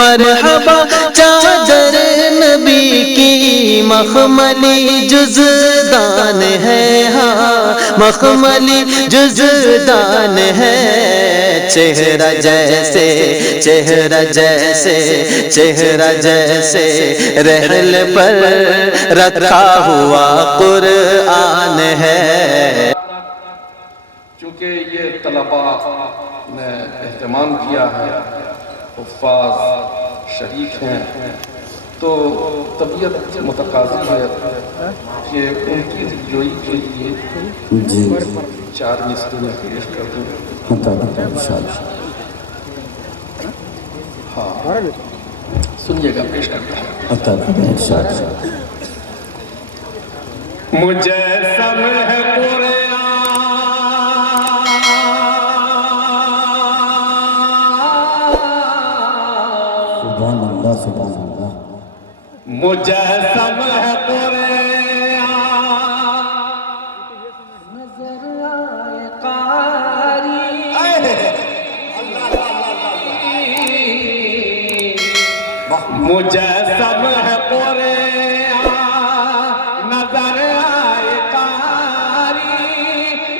مرحبا چادر نبی کی مخملی جزدان ہے، ہاں مخملی جزدان ہے، چہرہ جیسے چہرہ جیسے چہرہ جیسے رحل پر رکھا ہوا قرآن ہے۔ چونکہ یہ طلباء نے اہتمام کیا ہے، حفاظ شریک ہیں، تو طبیعت متقاضی ہے کہ ان کی دلجوئی کے لیے چار مصرعے میں پیش کر دوں۔ ہاں سنیے گا، پیش کرتا ہوں۔ مجسم ہے قرآن، سبحان اللہ سبحان اللہ، مجسم ہے قرآن، نظر آئے قاری، مجسم ہے قرآن، نظر آئے قاری،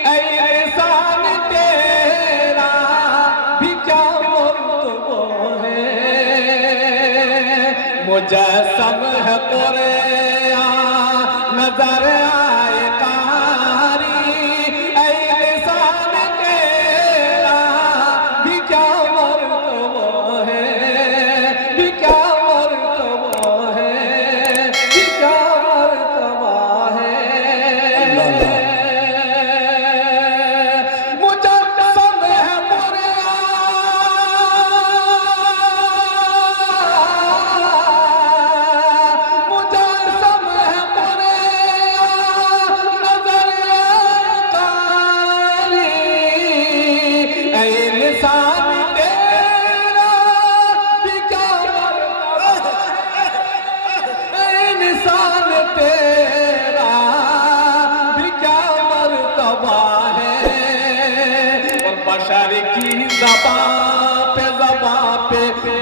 اے لسان تیرا بھی کیا مرتبہ ہے، مجسم ہے قرآن، نظر آئے قاری، اے لسان تیرا بھی کیا مرتبہ ہے، بھی کیا مرتبہ ہے، بھی کیا مرتبہ ہے۔ مجسم ہے مجسم ہے قرآن، نظر قاری، اے لسان تیرا بھی کیا مرتبہ ہے، اے لسان تیرا بھی کیا مرتبہ ہے۔ اور بشر کی زبان پہ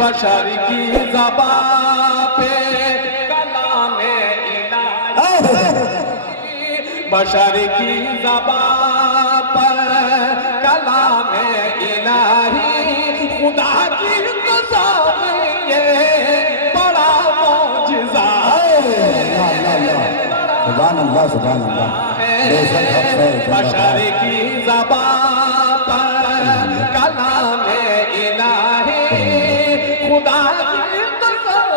بشر کی زبان پہ کلام الہی، بشر کی زبان پر کلام الہی، خدا کی قسم یہ بڑا معجزہ سبحان اللہ سبحان اللہ، بے شک حق ہے، بشر کی زبان پر کلام الہی، خدا کی قسم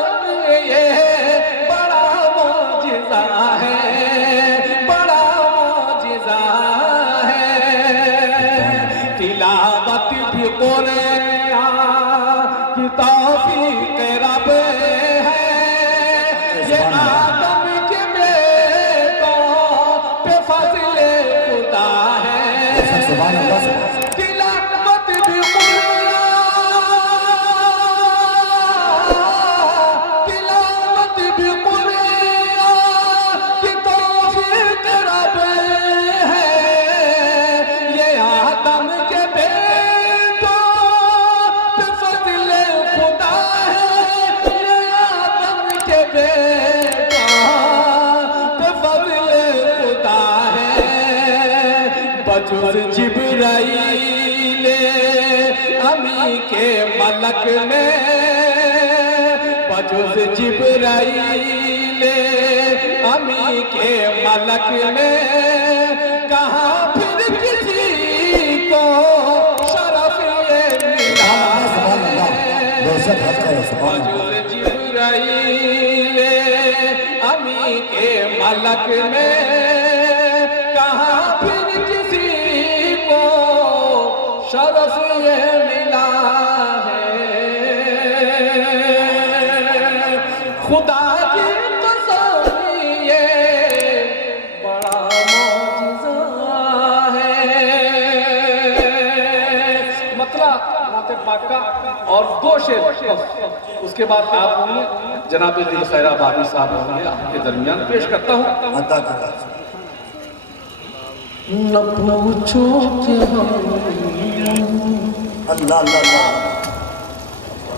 یہ بڑا معجزہ ہے، بڑا معجزہ ہے۔ تلاوت بھی قرآن کی توفیق رب ہے، یہ آدم کے بیٹوں پہ فضل خدا ہے۔ سبحان اللہ سبحان اللہ، تلاوت بھی قرآن، تلاوت بھی قرآن کی توفیق رب ہے، یہ آدم کے بیٹوں پہ فضل خدا ہے، یہ آدم کے بیٹوں پہ فضل خدا ہے۔ بجز جبرائیل امی کے ملک نے، بجز جبرائیل امی کے ملک نے، کہاں پھر کسی کو شرف یہ ملا سبحان اللہ، بے شک حق ہے، سبحان اللہ۔ بجز جبرائیل امی کے ملک میں، کہاں پھر کسی کو شرف یہ ملا ہے، خدا کی قسم یہ بڑا معجزہ ہے۔ مطلب نعت پاک کا اور دو شعر، اس کے بعد آپ ہوں گے، جناب دل خیر آبادی صاحب ہوں گے، آپ کے درمیان پیش کرتا ہوں۔ عطا کرتا ہے۔ نہ پوچھو کہ ہم اللہ اللہ اللہ،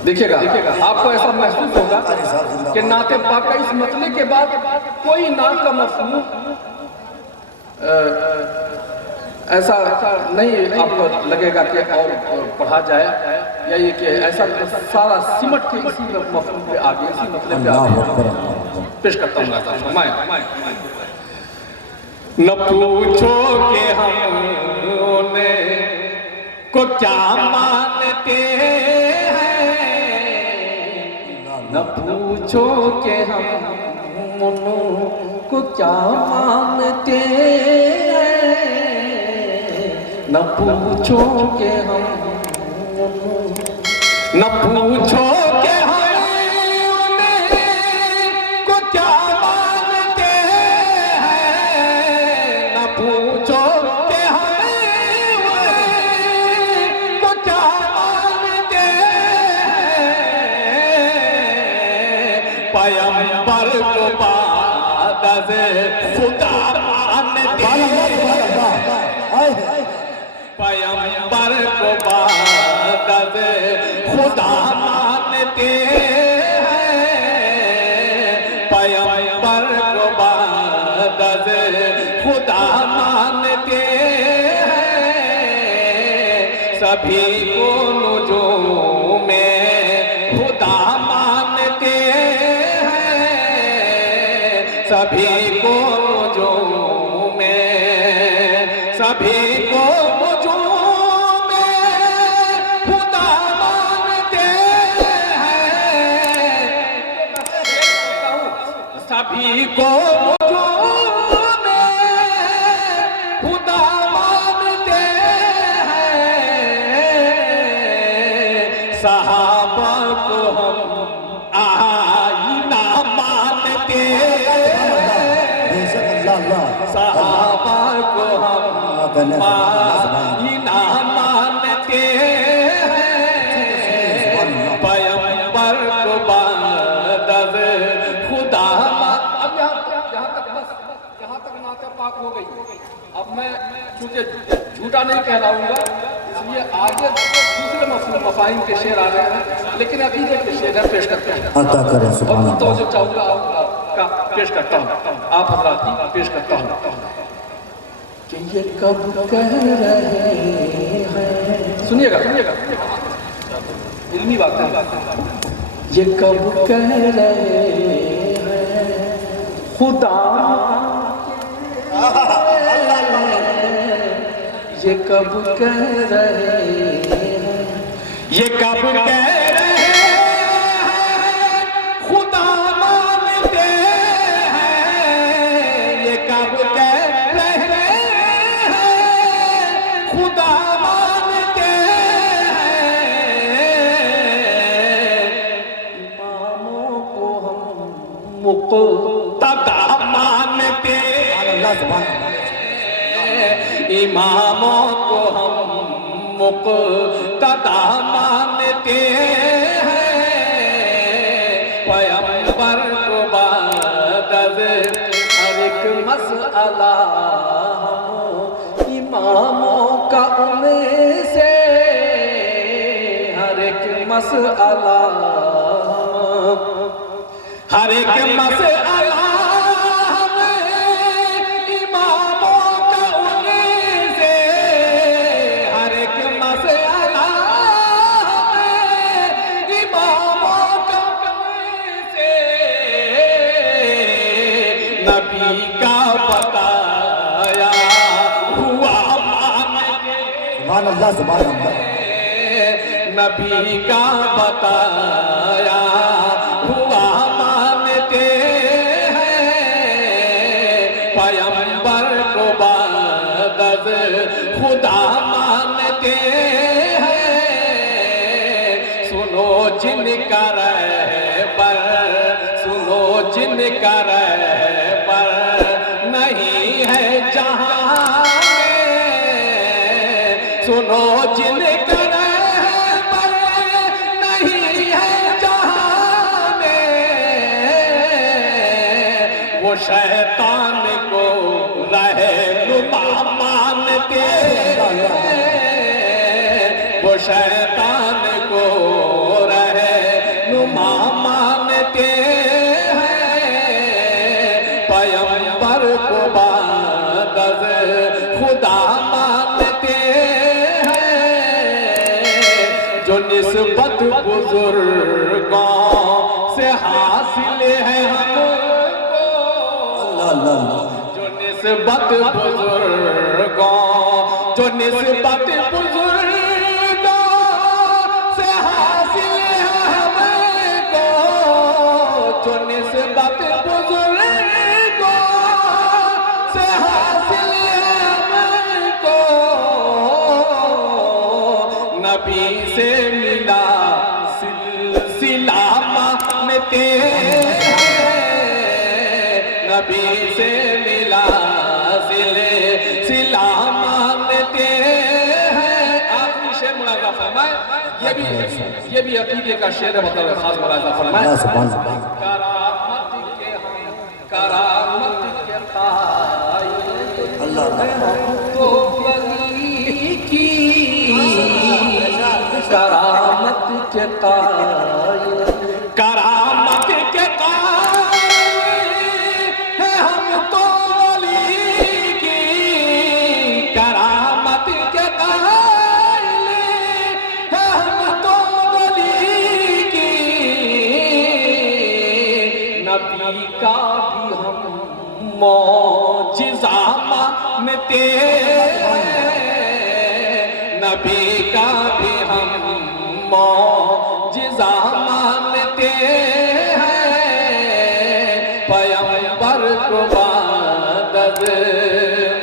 دیکھیے گا آپ کو ایسا محسوس ہوگا کہ نعت پاک کا اس مسئلے کے بعد کوئی نعت کا مفہوم ایسا نہیں آپ کو لگے گا کہ اور پڑھا جائے یا یہ کہ ایسا سارا سمٹ کے اسی مفہوم پہ آگے اسی مسئلے پہ آگے پیش کرتا ہوں گا فرمائیں نہ پوچھو کہ ہم انہیں کو کیا مانتے نہ پوچھو کہ ہم انہوں کو کیا مانتے نہ پوچھو کہ ہم نہ پوچھو کہ ہم انہیں کو کیا مانتے ہیں نہ پوچھو کہ ہم انہیں کو کیا مانتے پیغمبر کو بعد از خدا مانتے پیغمبر کو بعد از خدا مانتے پیغمبر کو بعد از خدا مانتے سبھی کو نجوم خدا مانتے سبھی کو نجوم سبھی کو نجوم خدا مانتے ہیں سبھی کو نجوم خدا مانتے ہیں صحابہ کو ہم آئینہ مانتے صحابہ کو ہم آئینہ مانتے ہیں پیغمبر کو بعد از خدا اب یہاں تک نعت پاک ہو گئی اب میں چونکہ جھوٹا نہیں کہلاؤں گا اس لیے آگے دوسرے مفاہیم کے شعر آ رہے ہیں لیکن عقیدے کے شعر پیش کرتے ہیں اور توجہ چاہوں گا آپ کا پیش کرتا ہوں آپ حضرات کی پیش کرتا ہوں کہ یہ کب کہہ رہے ہیں سنیے گا علمی بات ہے یہ کب کہہ رہے ہیں خدا یہ کب کہہ رہے ہیں یہ کب کہہ رہے ہیں خدا مانتے ہیں یہ کب کہہ رہے ہیں خدا مانتے ہیں اماموں کو ہم مقتدا مانتے اماموں کو ہم مقتدا مانتے ہیں پیغمبر کو بعد از ہر ایک مسئلہ ہم اماموں کا ان سے ہر ایک مسئلہ ہر ایک مسئلہ نبی کا بتایا ہوا مانتے سبحان اللہ سبحان اللہ نبی کا بتایا ہوا مانتے ہیں پیغمبر کو بعد از خدا مانتے ہیں سنو جن کا رہبر سنو جن کا رہبر نہیں ہے جہاں میں سنو جن کا رہبر نہیں ہے جہاں میں وہ شیطان کو رہنما مانتے ہیں وہ شیطان کو رہنما حاصل ہے ہم کو اللہ اللہ اللہ جو نسبت بزرگوں جو نسبت بزرگوں سے حاصل ہے ہم کو جو نسبت بزرگوں سے حاصل ہے ہم کو نبی سے ملا سلسلہ مانتے ہیں نبی سے ملا سلسلہ مانتے ہیں آخری شعر ملاحظہ فرمائے یہ بھی عقیدے کا شعر ہے مطلب خاص ملاحظہ فرمائے اللہ سبحان اللہ کرامت کے قائل اللہ اللہ تو ولی کی کرامت کے قائل کرامت کے قائل ہے ہم تو ولی کی کرامت کے قائل ہے ہم تو ولی کی نبی کا بھی ہم معجزہ مانتے ہیں نبی کا بھی ہم معجزہ مانتے ہیں پیغمبر کو مدد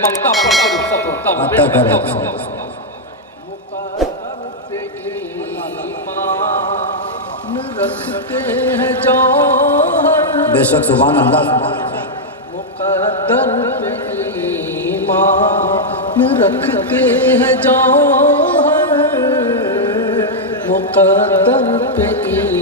مقطع پڑھ کر رخصت ہوتا ہوں عطا کرے مقرر پہ ایمان رکھتے ہیں جوہر بے شک سبحان اللہ مقدر پہ ایمان رکھتے ہیں جوہر مقدر پہ ایمان